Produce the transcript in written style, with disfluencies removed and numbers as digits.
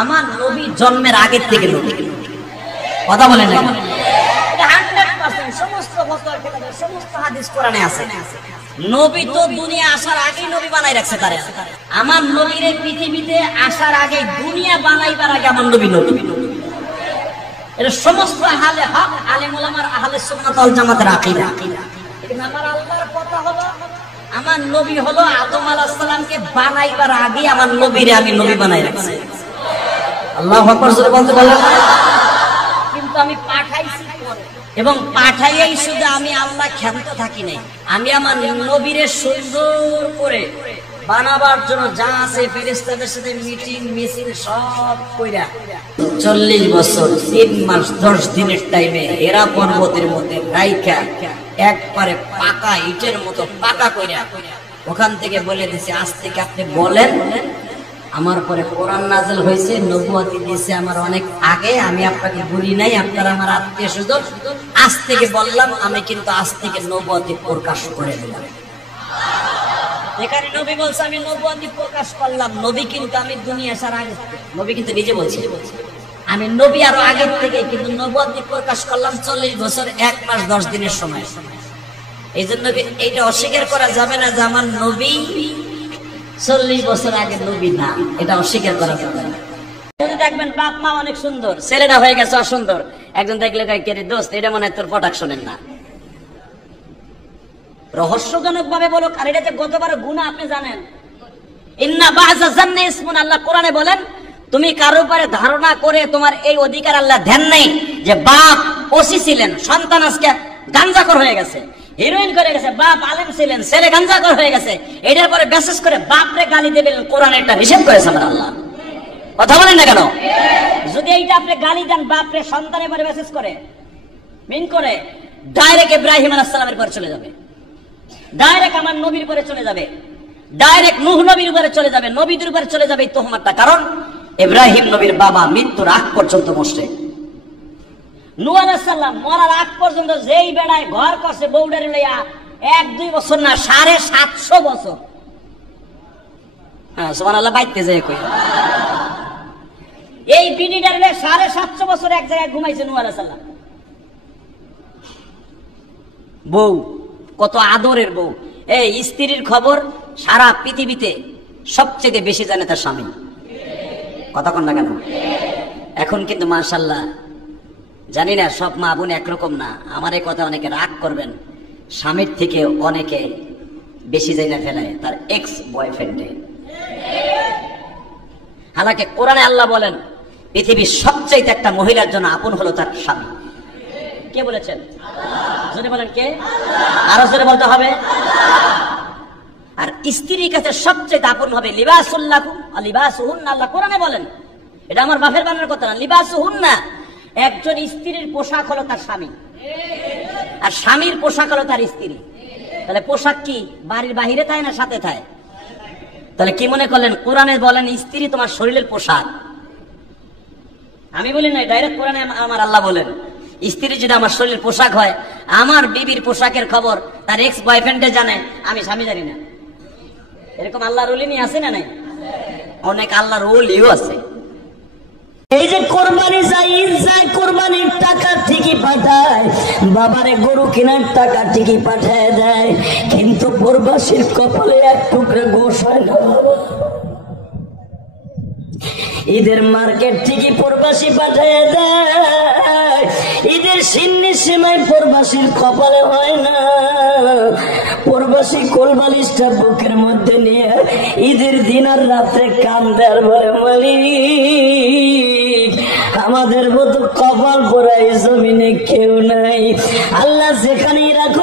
আমার নবী জন্মের আগের থেকে নবী। কথা বলেন না, 100% সমস্ত বছর সমস্ত হাদিস কোরআনে আছে। নবী তো দুনিয়া আসার আগেই নবী বানাই রাখছে তারে। আমার নবীর পৃথিবীতে আসার আগে, দুনিয়া বানাইবার আগে আমার নবী নবী। এটা সমস্ত আহলে হক আলেম ওলামার আহলে সুন্নাত ওয়াল জামাতের আকীদা। আমার আল্লাহর কথা হলো আমার নবী হলো আদম আলাইহিস সালামকে বানাইবার আগে আমার নবীরে আমি নবী বানাই রাখছি। আল্লাহু আকবার জোরে বলতে বলেন। কিন্তু আমি পাঠাইছি এবং পাঠাইয়াই শুধু আমি আল্লাহ ক্ষান্ত থাকি নাই, আমি আমার নবীরে সুন্দর করে বানাবার জন্য যা আছে ফেরেশতাদের সাথে মিটিং মিছিল সব কইরা 40 বছর 3 মাস 10 দিনের টাইমে হেরা পর্বতের মধ্যে রাইখা একবারে পাকা ইটের মতো পাকা কইরা ওখান থেকে বলে দিছে, আজ থেকে আপনি বলেন আমার পরে কোরআন নাযিল হয়েছে, নবুয়তি দিয়েছে আমার অনেক আগে, আমি আপনাকে বলি নাই, আপনারা আমার আত্মীয় স্বজন, আজ থেকে বললাম আমি কিন্তু আজ থেকে নবুয়তি প্রকাশ করে দিলাম। এখানে নবী বলছে আমি নবুয়তি প্রকাশ করলাম, নবী কিন্তু আমি দুনিয়া আসার আগে, নবী কিন্তু নিজে বলছে আমি নবী আরো আগের থেকে, কিন্তু নবুয়তি প্রকাশ করলাম 40 বছর 1 মাস 10 দিনের সময়। এই জন্য এইটা অস্বীকার করা যাবে না যে আমার নবী 40 বছর আগে নবী না, এটা অস্বীকার করা যাবে না। দেখবেন বাপ মা অনেক সুন্দর, ছেলেটা হয়ে গেছে অসুন্দর, একজন দেখলে কে দোস্ত এটা মনে হয় তোর প্রোডাকশনের না, রহস্যজনক ভাবে বলো। আর এটা যে গতবার গুনাহ আপনি জানেন, ইন্না বাযা জান্নাতি ইসমুন, আল্লাহ কোরআনে বলেন তুমি কারো উপরে ধারণা করে তোমার এই অধিকার আল্লাহ ধ্যান নেই যে বাপ ওসি ছিলেন, সন্তান আজকে গাঞ্জাখোর হয়ে গেছে, হিরোইন করে গেছে, বাপ আলেম ছিলেন, ছেলে গাঞ্জাখোর হয়ে গেছে, এটার পরে বিশেষ করে বাপরে গালি দেবেন, কোরআন এটা নিষেধ করেছে আমার আল্লাহ। কথা বলেন না কেন? যদি এইটা আপনি গালি দেন বাপরে, সন্তানের পরে বিশেষ করে মিন করে ডাইরেক্ট ইব্রাহিম আলাইহিস সালামের পরে চলে যাবে, ডাইরেক্ট আমার নবীর উপরে চলে যাবে, ডাইরেক্ট নূহ নবীর উপরে চলে যাবে, নবীদের উপরে চলে যাবে এই তোহমাতটা। কারণ ইব্রাহিম নবীর বাবা মৃত্যুর আগ পর্যন্ত মুশরিক, নূহ আলাইহিস সালাম মরার আগ পর্যন্ত যেই বেড়ায় ঘর করছে বউডারে লইয়া 1-2 বছর না 750 বছর। হ্যাঁ সুবহানাল্লাহ, বাইতে যায় কই এই বিডিডারে 750 বছর এক জায়গায় ঘুমাইছে নূহ আলাইহিস সালাম। বউ কত আদরের বউ, এই স্ত্রীর খবর সারা পৃথিবীতে সবচেয়ে বেশি জানে তার স্বামী। কথা কন না কেন? এখন কিন্তু মাশাআল্লাহ জানি না সব মা বোন একরকম না, আমার এই কথা অনেকে রাগ করবেন, স্বামীর থেকে অনেকে বেশি জানা ফেলায় তার এক্স বয়ফ্রেন্ডে। হালাকে কোরআনে আল্লাহ বলেন পৃথিবীর সবচাইতে একটা মহিলার জন্য আপন হলো তার স্বামী। কে বলেছেন? জোরে বলেন কে? আরো জোরে বলতে হবে। আর স্ত্রীর কাছে সবচেয়ে আপন হবে লিবাসুল্লাহু ওয়া লিবাসুহুন্না, আল্লাহ কোরআনে বলেন, এটা আমার বাপের বানানোর কথা না, লিবাসুহুন্না, একজন স্ত্রীর পোশাক হলো তার স্বামী, আর স্বামীর পোশাক হলো তার স্ত্রী। তাহলে পোশাক কি বাড়ির বাহিরে থাকে না সাথে থাকে? তাহলে কি মনে করলেন কোরআনে বলেন স্ত্রী তোমার শরীরের পোশাক? আমি বলি না, ডাইরেক্ট কোরআনে আমার আল্লাহ বলেন স্ত্রী যদি আমার শরীরের পোশাক হয়, আমার বিবির পোশাকের খবর তার এক্স বয়ফ্রেন্ডে জানে, আমি স্বামী জানি না। এরকম আল্লাহর ওলি নিয়ে আছে না নাই? অনেক আল্লাহর ওলিও আছে। এই যে কোরবানি যায়, ঈদ যায়, কোরবানির টাকা ঠিকই পাঠায়, বাবারে গরু কেনার টাকা ঠিকই পাঠায় দেয়, কিন্তু প্রবাসীর কপালে এক টুকরা গোশ হয় না। ঈদের মার্কেট ঠিকই প্রবাসী পাঠায় দেয়, ঈদের সিন্নি সীমায় প্রবাসীর কপালে হয় না। প্রবাসী কোলবালিশটা বুকের মধ্যে নিয়ে ঈদের দিন আর রাত্রে কান্দে আর বলে, মালিক আমাদের মতো কপাল পোড়া এই জমিনে কেউ নাই। আল্লাহ যেখানেই রাখো